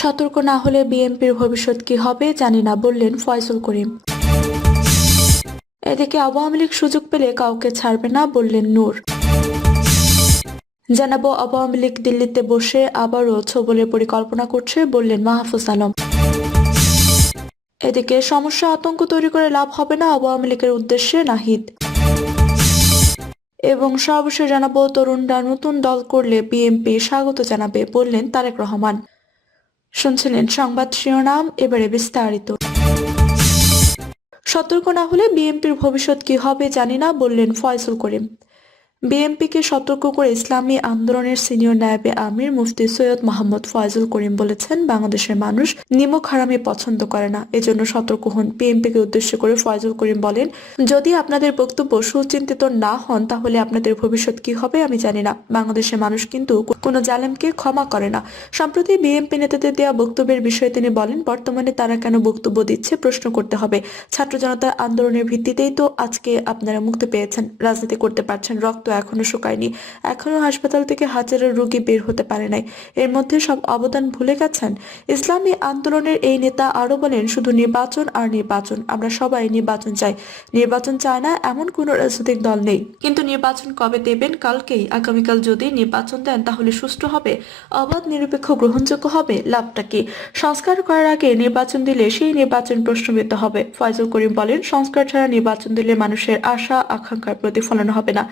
সতর্ক না হলে বিএনপির ভবিষ্যৎ কি হবে জানি না, বললেন ফয়জুল করিম। এদিকে আওয়ামী লীগ সুযোগ পেলে কাউকে ছাড়বে না, বললেন নূর। জানাব আওয়ামী লীগ দিল্লিতে বসে আবারও ছবলের পরিকল্পনা করছে, বললেন মাহফুজ আলম। এদিকে সমস্যা আতঙ্ক তৈরি করে লাভ হবে না আওয়ামী লীগের উদ্দেশ্যে নাহিদ। এবং সর্বশেষ জানাব তরুণরা নতুন দল করলে বিএনপি স্বাগত জানাবে, বললেন তারেক রহমান। শুনছিলেন সংবাদ শিরোনাম, এবারে বিস্তারিত। সতর্ক না হলে বিএনপির ভবিষ্যৎ কি হবে জানি না, বললেন ফয়সুল করিম। বিএনপিকে সতর্ক করে ইসলামী আন্দোলনের সিনিয়র নায়েবে আমির মুফতি সৈয়দ মোহাম্মদ ফয়জুল করিম বলেছেন, বাংলাদেশের মানুষ নিমক হারামি পছন্দ করে না। এজন্য সতর্ক হন। বিএনপিকে উদ্দেশ্য করে ফয়জুল করিম বলেন, যদি আপনাদের বক্তব্য সুচিন্তিত না হন, তাহলে আপনাদের ভবিষ্যৎ কি হবে আমি জানি না। বাংলাদেশের মানুষ কিন্তু কোনো জালেমকে ক্ষমা করে না। সম্প্রতি বিএনপি নেতাদের দেওয়া বক্তব্যের বিষয়ে তিনি বলেন, বর্তমানে তারা কেন বক্তব্য দিচ্ছে প্রশ্ন করতে হবে। ছাত্র জনতার আন্দোলনের ভিত্তিতেই তো আজকে আপনারা মুক্তি পেয়েছেন। রাজনীতি করতে পারছেন, রক্ত এখনও শুকায়নি। এখনও হাসপাতাল থেকে হাজারো রোগী বের হতে পারে নাই। এর মধ্যে সব অবদান ভুলে গেছেন? ইসলামী আন্দোলনের এই নেতা আরও বলেন, শুধু নির্বাচন আর নির্বাচন, আমরা সবাই নির্বাচন চাই। নির্বাচন চায় না এমন কোনো রাজনৈতিক দল নেই। কিন্তু নির্বাচন কবে দেবেন কালকেই? আগামীকাল যদি নির্বাচন দেন, তাহলে সুষ্ঠু হবে? অবাধ, নিরপেক্ষ, গ্রহণযোগ্য হবে? লাভটা কি? সংস্কার করার আগে নির্বাচন দিলে সেই নির্বাচন প্রশ্নবিদ্ধ হবে। ফয়জুল করিম বলেন, সংস্কার ছাড়া নির্বাচন দিলে মানুষের আশা, আকাঙ্ক্ষার প্রতিফলন হবে না।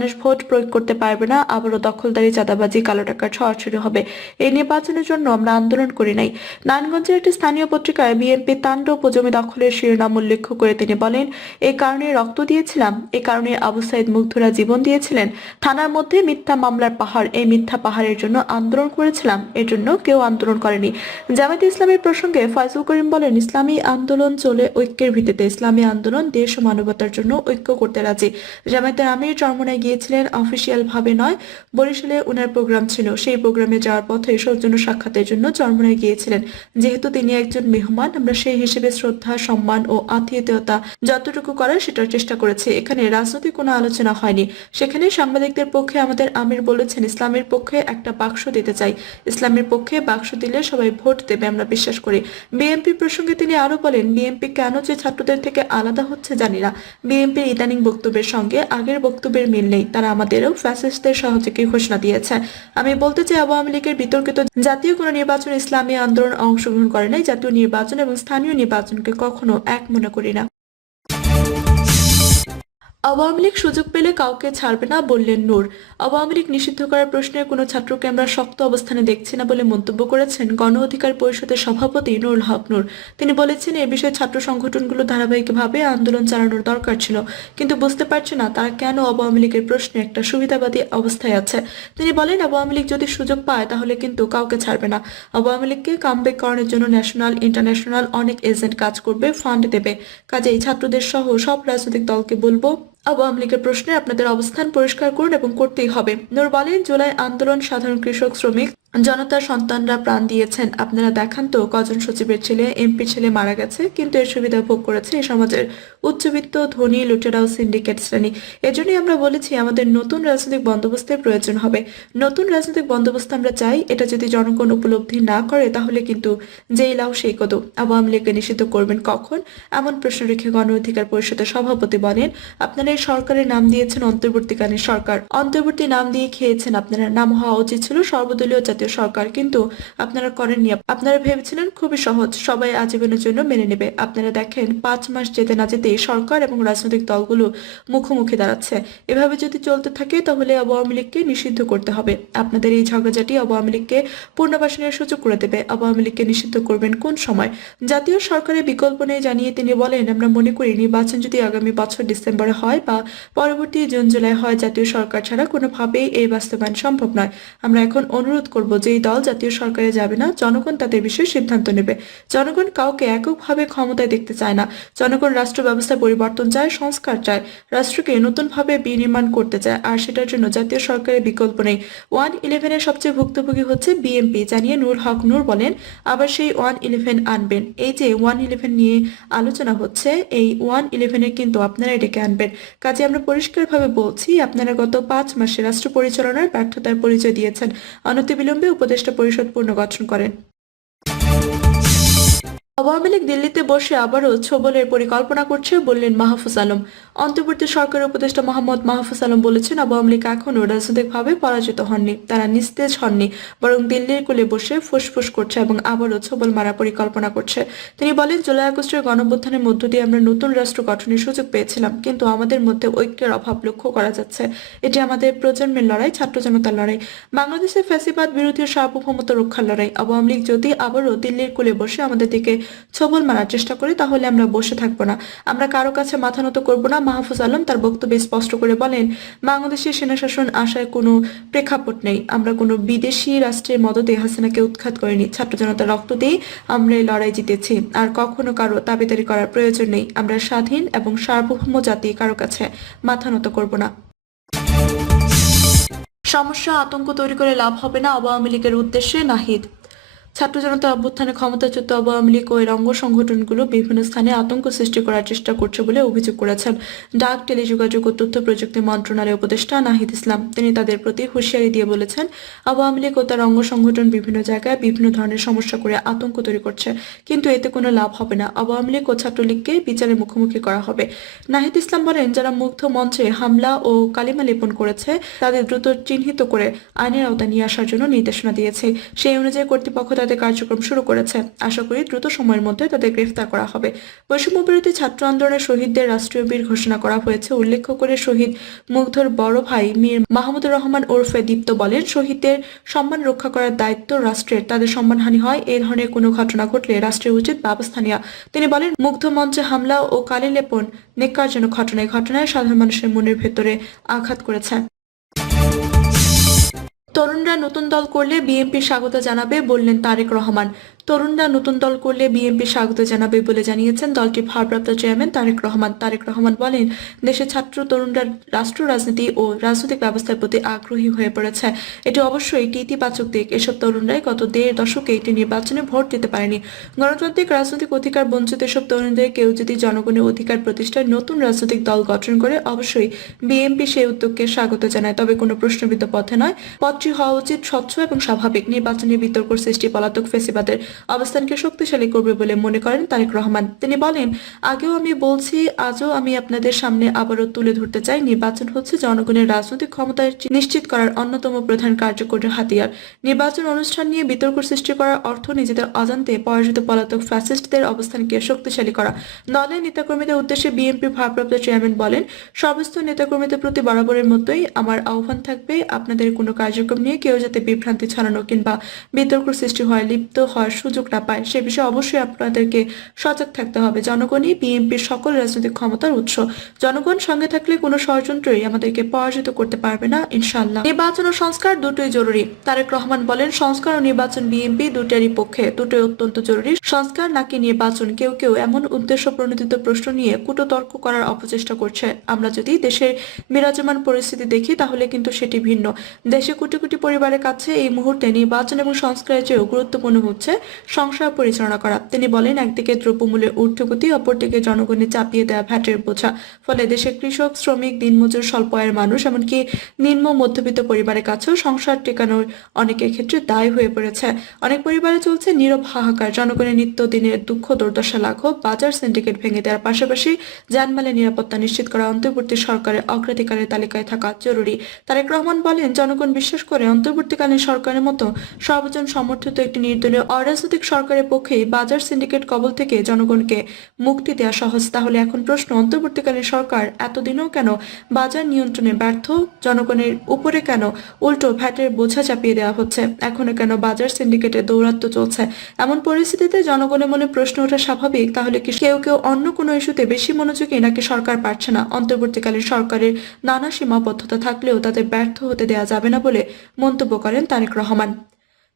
মানুষ ভোট প্রয়োগ করতে পারবে না, আবারও দখলদারি, চাঁদাবাজি, কালো টাকার ছড়াছড়ি হবে। এই নির্বাচনের জন্য আমরা আন্দোলন করি নাই। নারায়ণগঞ্জের একটি স্থানীয় পত্রিকায় বিএনপি তাণ্ডব জমি দখলের শিরোনাম উল্লেখ করে তিনি বলেন এই কারণে রক্ত দিয়েছিলাম এই কারণে আবু সাইদ মুগ্ধরা জীবন দিয়েছিলেন। থানার মধ্যে মিথ্যা মামলার পাহাড়, এই মিথ্যা পাহাড়ের জন্য আন্দোলন করেছিলাম, এর জন্য কেউ আন্দোলন করেনি। জামায়াতে ইসলামের প্রসঙ্গে ফয়জুল করিম বলেন, ইসলামী আন্দোলন চলে ঐক্যের ভিত্তিতে। ইসলামী আন্দোলন দেশ ও মানবতার জন্য ঐক্য করতে রাজি। জামায়াতের আমির চরমনায় গিয়েছিলেন অফিসিয়াল ভাবে নয়, বরিশালে উনার প্রোগ্রাম ছিল। সেই প্রোগ্রামে যাওয়ার পথে সৌজন্য সাক্ষাতের জন্য চরমনায় গিয়েছিলেন। যেহেতু তিনি একজন মেহমান, আমরা সেই হিসেবে শ্রদ্ধা, সম্মান ও আত্মীয়তা যতটুকু করার সেটার চেষ্টা করেছি। এখানে রাজনৈতিক কোনো আলোচনা হয়নি। সেখানে সাংবাদিকদের পক্ষে আমাদের আমির বলেছেন, ইসলামের পক্ষে একটা বাক্স দিতে চাই। ইসলামের পক্ষে বাক্স দিলে সবাই ভোট দেবে, আমরা বিশ্বাস করি। বিএনপি প্রসঙ্গে তিনি আরও বলেন, বিএনপি কেন যে ছাত্রদের থেকে আলাদা হচ্ছে জানি না। বিএনপির ইদানিং বক্তব্যের সঙ্গে আগের বক্তব্যের মিল নেই। তারা আমাদেরও ফ্যাসিস্টদের সহযোগী ঘোষণা দিয়েছে? আমি বলতে চাই আওয়ামী লীগের বিতর্কিত জাতীয় কোনো নির্বাচন ইসলামী আন্দোলন অংশগ্রহণ করে নাই, জাতীয় নির্বাচন এবং স্থানীয় নির্বাচনকে কখনো এক মনে করি না। আওয়ামী লীগ সুযোগ পেলে কাউকে ছাড়বে না বললেন নূর। আওয়ামী লীগ নিষিদ্ধ করার প্রশ্নে কোনো ছাত্রকে আমরা শক্ত অবস্থানে দেখছি না বলে মন্তব্য করেছেন গণ অধিকার পরিষদের সভাপতি নুরুল হক নূর। তিনি বলেছেন, এ বিষয়ে ছাত্র সংগঠনগুলো ধারাবাহিকভাবে আন্দোলন চালানোর দরকার ছিল, কিন্তু বুঝতে পারছে না তারা কেন আওয়ামী লীগের প্রশ্নে একটা সুবিধাবাদী অবস্থায় আছে। তিনি বলেন, আওয়ামী লীগ যদি সুযোগ পায় তাহলে কিন্তু কাউকে ছাড়বে না। আওয়ামী লীগকে কামব্যাক করানোর জন্য ন্যাশনাল, ইন্টারন্যাশনাল অনেক এজেন্ট কাজ করবে, ফান্ড দেবে। কাজেই ছাত্রদের সহ সব রাজনৈতিক দলকে বলব আওয়ামী লীগের প্রশ্নে আপনাদের অবস্থান পরিষ্কার করুন এবং করতেই হবে। নূর বলেন জুলাই আন্দোলন সাধারণ কৃষক শ্রমিক জনতার সন্তানরা প্রাণ দিয়েছেন। আপনারা দেখান তো, কজন সচিবের ছেলে এমপি ছেলে মারা গেছে, কিন্তু এর সুবিধা ভোগ করেছে এই সমাজের উচ্চবিত্ত, ধনী, লুটেরাও সিন্ডিকেট শ্রেণি। এজন্যই আমরা বলেছি, আমাদের নতুন রাজনৈতিক বন্দোবস্তের প্রয়োজন হবে। নতুন রাজনৈতিক বন্দোবস্ত আমরা চাই, এটা যদি জনগণ উপলব্ধি না করে, তাহলে কিন্তু যেই লাও সেই কত আওয়ামী লীগকে নিষিদ্ধ করবেন কখন? এমন প্রশ্ন রেখে গণ অধিকার পরিষদের সভাপতি বলেন, আপনারা এই সরকারের নাম দিয়েছেন অন্তর্বর্তীকালীন সরকার। অন্তর্বর্তী নাম দিয়ে খেয়েছেন আপনারা। নাম হওয়া উচিত ছিল সর্বদলীয় জাতীয় সরকার, কিন্তু আপনারা করেননি। আপনারা ভেবেছিলেন খুবই সহজ, সবাই আজীবনের জন্য মেনে নেবে। আপনারা দেখেন, পাঁচ মাস যেতে না যেতেই সরকার এবং রাজনৈতিক দলগুলো মুখোমুখি দাঁড়াচ্ছে। এভাবে যদি চলতে থাকে, তাহলে আওয়ামী লীগকে নিষিদ্ধ করতে হবে। আপনাদের এই ঝগড়াঝাটি আওয়ামী লীগকে পুনর্বাসনের সুযোগ করে দেবে। আওয়ামী লীগকে নিষিদ্ধ করবেন কোন সময়? জাতীয় সরকারের বিকল্প নেই জানিয়ে তিনি বলেন, আমরা মনে করি নির্বাচন যদি আগামী বছর ডিসেম্বরে হয় বা পরবর্তী জুন, জুলাই হয়, জাতীয় সরকার ছাড়া কোনোভাবেই এই বাস্তবায়ন সম্ভব নয়। আমরা এখন অনুরোধ করব যে এই দল জাতীয় সরকারে যাবে না, জনগণ তাদের বিষয়ে সিদ্ধান্ত নেবে। জনগণ কাউকে এককভাবে ক্ষমতায় দেখতে চায় না। জনগণ রাষ্ট্র ব্যবস্থা পরিবর্তন চায়, সংস্কার চায়, রাষ্ট্রকে নতুনভাবে বিনির্মাণ করতে চায়, আর সেটার জন্য জাতীয় সরকারের বিকল্প নেই। ওয়ান ইলেভেনের সবচেয়ে ভুক্তভোগী হচ্ছে বিএমপি জানিয়ে নূর হক নূর বলেন, আবার সেই ওয়ান ইলেভেন আনবেন। এই যে ওয়ান ইলেভেন নিয়ে আলোচনা হচ্ছে, এই ওয়ান ইলেভেনের কিন্তু আপনারাই ডেকে আনবেন। কাজে আমরা পরিষ্কারভাবে বলছি, আপনারা গত পাঁচ মাসে রাষ্ট্র পরিচালনার ব্যর্থতার পরিচয় দিয়েছেন। অনতিবিলম্বে উপদেষ্টা পরিষদ পুনর্গঠন করেন আওয়ামী লীগ দিল্লিতে বসে আবারও ছবলের পরিকল্পনা করছে বললেন মাহফুজ আলম। অন্তর্বর্তী সরকারের উপদেষ্টা মোহাম্মদ মাহফুজ আলম বলেছেন, আওয়ামী লীগ এখনও রাজনৈতিকভাবে পরাজিত হননি, তারা নিস্তেজ হননি, বরং দিল্লির কোলে বসে ফুসফুস করছে এবং আবারও ছবল মারা পরিকল্পনা করছে। তিনি বলেন, জুলাই আগস্টের গণঅভ্যুত্থানের মধ্য দিয়ে আমরা নতুন রাষ্ট্র গঠনের সুযোগ পেয়েছিলাম, কিন্তু আমাদের মধ্যে ঐক্যের অভাব লক্ষ্য করা যাচ্ছে। এটি আমাদের প্রজন্মের লড়াই, ছাত্র জনতার লড়াই। বাংলাদেশের ফ্যাসিবাদ বিরোধী সার্বভৌমত্ব রক্ষার লড়াই। আওয়ামী লীগ যদি আবারও দিল্লির কোলে বসে আমাদের দিকে ছবল মারার চেষ্টা করে, তাহলে আমরা বসে থাকব না। আমরা কারও কাছে মাথা নত করব না, মাহফুজ আলম তার বক্তব্যে স্পষ্ট করে বলেন, বাংলাদেশের সেনা শাসন আশায় কোনো প্রেক্ষাপট নেই। আমরা কোনো বিদেশি রাষ্ট্রের মদতে হাসিনাকে উৎখাত করিনি। ছাত্র জনতার রক্ত দিয়ে আমরা এই লড়াই জিতেছি। আর কখনো কারও দাবিদারি করার প্রয়োজন নেই। আমরা স্বাধীন এবং সার্বভৌম জাতি, কারও কাছে মাথা নত করব না। সমস্যা, আতঙ্ক তৈরি করে লাভ হবে না, আওয়ামী লীগের উদ্দেশ্যে নাহিদ। ছাত্র জনতা অভ্যুত্থানে ক্ষমতাচ্যুত আওয়ামী লীগ ও এর অঙ্গ সংগঠনগুলো বিভিন্ন স্থানে আতঙ্ক সৃষ্টি করার চেষ্টা করছে বলে অভিযোগ করেছেন। ডাক, টেলিযোগাযোগ ও তথ্য প্রযুক্তি মন্ত্রণালয়ের উপদেষ্টা নাহিদ ইসলাম। তিনি তাদের প্রতি হুঁশিয়ারি দিয়ে বলেছেন, আওয়ামী লীগ ও তার অঙ্গ সংগঠন বিভিন্ন জায়গায় বিভিন্ন ধরনের সমস্যা করে আতঙ্ক তৈরি করছে, কিন্তু এতে কোনো লাভ হবে না। আওয়ামী লীগ ও ছাত্রলীগকে বিচারের মুখোমুখি করা হবে। নাহিদ ইসলাম বলেন, যারা মুগ্ধ মঞ্চে হামলা ও কালিমা লেপন করেছে, তাদের দ্রুত চিহ্নিত করে আইনের আওতায় নিয়ে আসার জন্য নির্দেশনা দিয়েছে। সেই অনুযায়ী কর্তৃপক্ষ তাদের কার্যক্রম শুরু করেছে। আশা করি দ্রুত সময়ের মধ্যে তাদের গ্রেফতার করা হবে। বৈষম্য বিরোধী ছাত্র আন্দোলনের শহীদদের রাষ্ট্রীয় বীর ঘোষণা করা হয়েছে। উল্লেখ করে শহীদ মুগ্ধর বড় ভাই মীর মাহমুদুর রহমান ওরফে দীপ্ত বলেন, শহীদদের সম্মান রক্ষা করার দায়িত্ব রাষ্ট্রের। তাদের সম্মানহানি হয় এই ধরনের কোনো ঘটনা ঘটলে রাষ্ট্রের উচিত ব্যবস্থা নেওয়া। তিনি বলেন, মুগ্ধ মঞ্চে হামলা ও কালিলেপন নেককারজনক ঘটনায় ঘটনায় সাধারণ মানুষের মনের ভেতরে আঘাত করেছে। তরুণরা নতুন দল করলে বিএনপি স্বাগত জানাবে বললেন তারেক রহমান। তরুণরা নতুন দল করলে বিএনপি স্বাগত জানাবে বলে জানিয়েছেন দলটির ভারপ্রাপ্ত চেয়ারম্যান তারেক রহমান। তারেক রহমান বলেন, দেশের ছাত্র তরুণরা রাষ্ট্র, রাজনীতি ও রাজনৈতিক ব্যবস্থার প্রতি আগ্রহী হয়ে পড়েছে। এটি অবশ্যই একটি ইতিবাচক দিক। এসব তরুণরাই গত দেড় দশকে একটি নির্বাচনে ভোট দিতে পারেনি। গণতান্ত্রিক রাজনৈতিক অধিকার বঞ্চিত এসব তরুণদের কেউ যদি জনগণের অধিকার প্রতিষ্ঠায় নতুন রাজনৈতিক দল গঠন করে, অবশ্যই বিএনপি সেই উদ্যোগকে স্বাগত জানায়। তবে কোনো প্রশ্নবিদ্ধ পথে নয়। পথটি হওয়া উচিত স্বচ্ছ এবং স্বাভাবিক নির্বাচনী বিতর্ক সৃষ্টি, পলাতক ফেসিবাদের অবস্থানকে শক্তিশালী করবে বলে মনে করেন তারেক রহমান। তিনি বলেন, আগেও আমি বলছি, আজও আমি আপনাদের সামনে আবারও তুলে ধরতে চাই। নির্বাচন হচ্ছে জনগণের রাজনৈতিক ক্ষমতা নিশ্চিত করার অন্যতম প্রধান কার্যকরী হাতিয়ার। নির্বাচন অনুষ্ঠান নিয়ে বিতর্ক সৃষ্টি করার অর্থ নিজেদের অজান্তে পরাজিত পলাতক ফ্যাসিস্টদের অবস্থানকে শক্তিশালী করা। দলের নেতাকর্মীদের উদ্দেশ্যে বিএনপির ভারপ্রাপ্ত চেয়ারম্যান বলেন, সমস্ত নেতাকর্মীদের প্রতি বরাবরের মতোই আমার আহ্বান থাকবে। আপনাদের কোনো কার্যক্রম নিয়ে কেউ যাতে বিভ্রান্তি ছড়ানো কিংবা বিতর্ক সৃষ্টি হয়, লিপ্ত হওয়ার সুযোগ না পায়, সে বিষয়ে অবশ্যই আপনাদেরকে সজাগ থাকতে হবে। জনগণই বিএনপির সকল রাজনৈতিক ক্ষমতার উৎস। জনগণ সঙ্গে থাকলে কোনো ষড়যন্ত্রই আমাদেরকে পরাজিত করতে পারবে না ইনশাল্লাহ নির্বাচন ও সংস্কার দুটোই জরুরি। তারেক রহমান বলেন, সংস্কার ও নির্বাচন বিএনপি দুটারই পক্ষে। দুটোই অত্যন্ত জরুরি। সংস্কার নাকি নির্বাচন, কেউ কেউ এমন উদ্দেশ্য প্রণোদিত প্রশ্ন নিয়ে কুটতর্ক করার অপচেষ্টা করছে। আমরা যদি দেশের বিরাজমান পরিস্থিতি দেখি, তাহলে কিন্তু সেটি ভিন্ন। দেশে কোটি কোটি পরিবারের কাছে এই মুহূর্তে নির্বাচন এবং সংস্কারের চেয়েও গুরুত্বপূর্ণ হচ্ছে সংসার পরিচালনা করা। তিনি বলেন, একদিকে দ্রব্যমূল্যের ঊর্ধ্বগতি, অপরদিকে জনগণের চাপিয়ে দেওয়া ভ্যাটের বোঝা। ফলে দেশের কৃষক, শ্রমিক, দিনমজুর, স্বল্প আয়ের মানুষ, এমনকি নিম্ন মধ্যবিত্ত পরিবারের কাছেও সংসার টেকানোর অনেকের ক্ষেত্রে দায় হয়ে পড়েছে। অনেক পরিবারে চলছে নীরব হাহাকার। জনগণের নিত্য দিনের দুঃখ, দুর্দশা, লাঘব, বাজার সিন্ডিকেট ভেঙে দেওয়ার পাশাপাশি জানমালের নিরাপত্তা নিশ্চিত করা অন্তর্বর্তী সরকারের অগ্রাধিকারের তালিকায় থাকা জরুরি। তারেক রহমান বলেন, জনগণ বিশ্বাস করে অন্তর্বর্তীকালীন সরকারের মতো সর্বজন সমর্থিত একটি নির্দলীয় অরাজনৈতিক সরকারের পক্ষেই বাজার সিন্ডিকেট কবল থেকে জনগণকে মুক্তি দেওয়া সহজ। তাহলে এখন প্রশ্ন, অন্তর্বর্তীকালীন সরকার এতদিনও কেন বাজার নিয়ন্ত্রণে ব্যর্থ? জনগণের উপরে কেন উল্টো ভ্যাটের বোঝা চাপিয়ে দেওয়া হচ্ছে? এখনও কেন বাজার সিন্ডিকেটে দৌরাত্ম চলছে? এমন পরিস্থিতিতে জনগণের মনে প্রশ্ন ওঠা স্বাভাবিক। তাহলে কি কেউ কেউ অন্য কোনো ইস্যুতে বেশি মনোযোগী নাকি সরকার পারছে না? অন্তর্বর্তীকালীন সরকারের নানা সীমাবদ্ধতা থাকলেও তাদের ব্যর্থ হতে দেওয়া যাবে না বলে মন্তব্য করেন তারেক রহমান।